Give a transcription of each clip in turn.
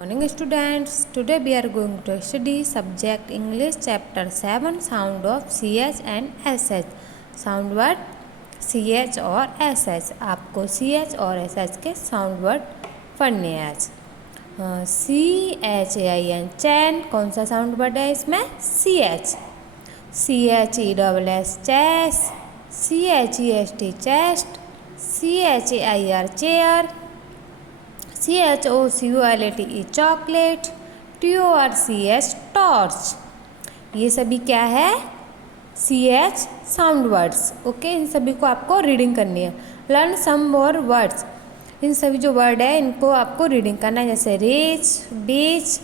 Morning students, today we are going to study subject English chapter 7 sound of CH and SH. Sound word CH और SH. आपको CH और SH के sound word पढ़ने हैं आज. CHAIN चैन कौन सा sound word है इसमें? CH. CHESS chess, CHEST chest, CHAIR chair, CHOCOLATE chocolate, TORCH torch. ये सभी क्या है? CH sound words. ओके, इन सभी को आपको रीडिंग करनी है. Learn some more words. इन सभी जो वर्ड है इनको आपको रीडिंग करना है, जैसे रेच, बीच,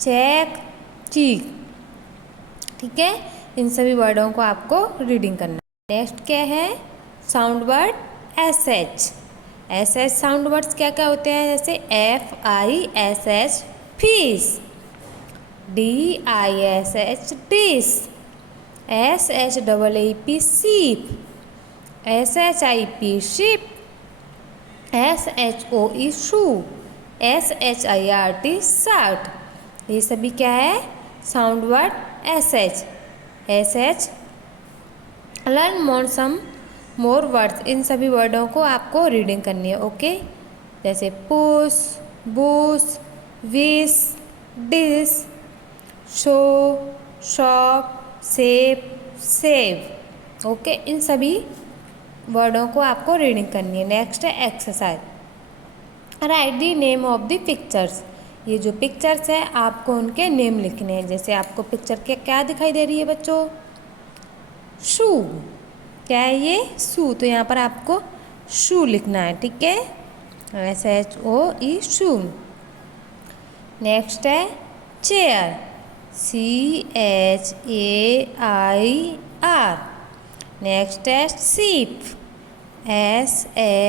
चेक, चीक. ठीक है, इन सभी वर्डों को आपको रीडिंग करना है. नेक्स्ट क्या है? Sound word SH. SH sound words क्या क्या होते हैं? जैसे FISH fish, DISH dish, SHEEP sheep, SHIP ship, SHOE shoe, SHIRT shirt. ये सभी क्या है? Sound word SH. Learn more some more words. इन सभी वर्डों को आपको रीडिंग करनी है. ओके, जैसे push, bush, wish, dish, show, shop, सेप, सेव. ओके, इन सभी वर्डों को आपको रीडिंग करनी है. नेक्स्ट है exercise. Right the name of the pictures. ये जो पिक्चर्स है आपको उनके नेम लिखने हैं. जैसे आपको पिक्चर के क्या दिखाई दे रही है बच्चों? शू. क्या है ये? शू. तो यहाँ पर आपको शू लिखना है. ठीक है, SHOE शू. नेक्स्ट है चेयर, CHAIR. नेक्स्ट है शीप, SHEEP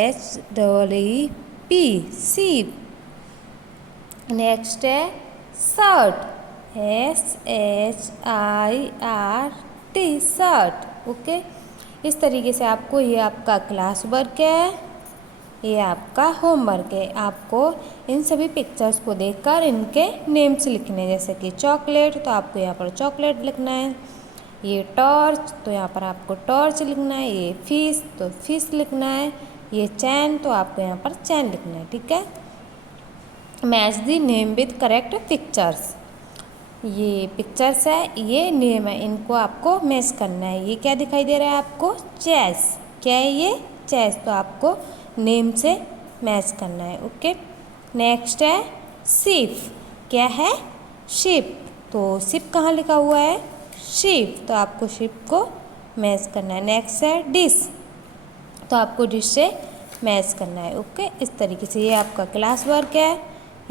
शीप. नेक्स्ट है शर्ट, SHIRT शर्ट. ओके, इस तरीके से आपको, ये आपका क्लास वर्क है, ये आपका होमवर्क है. आपको इन सभी पिक्चर्स को देखकर इनके नेम्स लिखने हैं. जैसे कि चॉकलेट, तो आपको यहाँ पर चॉकलेट लिखना है. ये टॉर्च, तो यहाँ पर आपको टॉर्च लिखना है. ये फिश, तो फिश लिखना है. ये चैन, तो आपको यहाँ पर चैन लिखना है. ठीक है. Match the name with correct pictures. ये पिक्चर्स है, ये नेम है, इनको आपको मैच करना है. ये क्या दिखाई दे रहा है आपको? चेस. क्या है ये? चेस. तो आपको नेम से मैच करना है. ओके. नेक्स्ट है शिप. क्या है? शिप. तो शिप कहाँ लिखा हुआ है? शिप. तो आपको शिप को मैच करना है. नेक्स्ट है डिश. तो आपको डिश से मैच करना है. ओके, इस तरीके से. ये आपका क्लास वर्क है,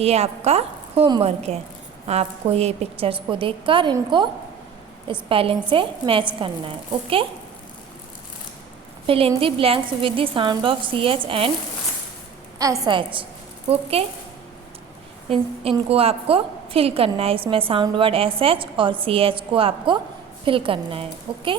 ये आपका होमवर्क है. आपको ये पिक्चर्स को देखकर इनको स्पेलिंग से मैच करना है. Okay. Fill in the blanks with the sound of CH and SH. Okay, इनको आपको फिल करना है. इसमें साउंड वर्ड SH और CH को आपको फिल करना है. ओके.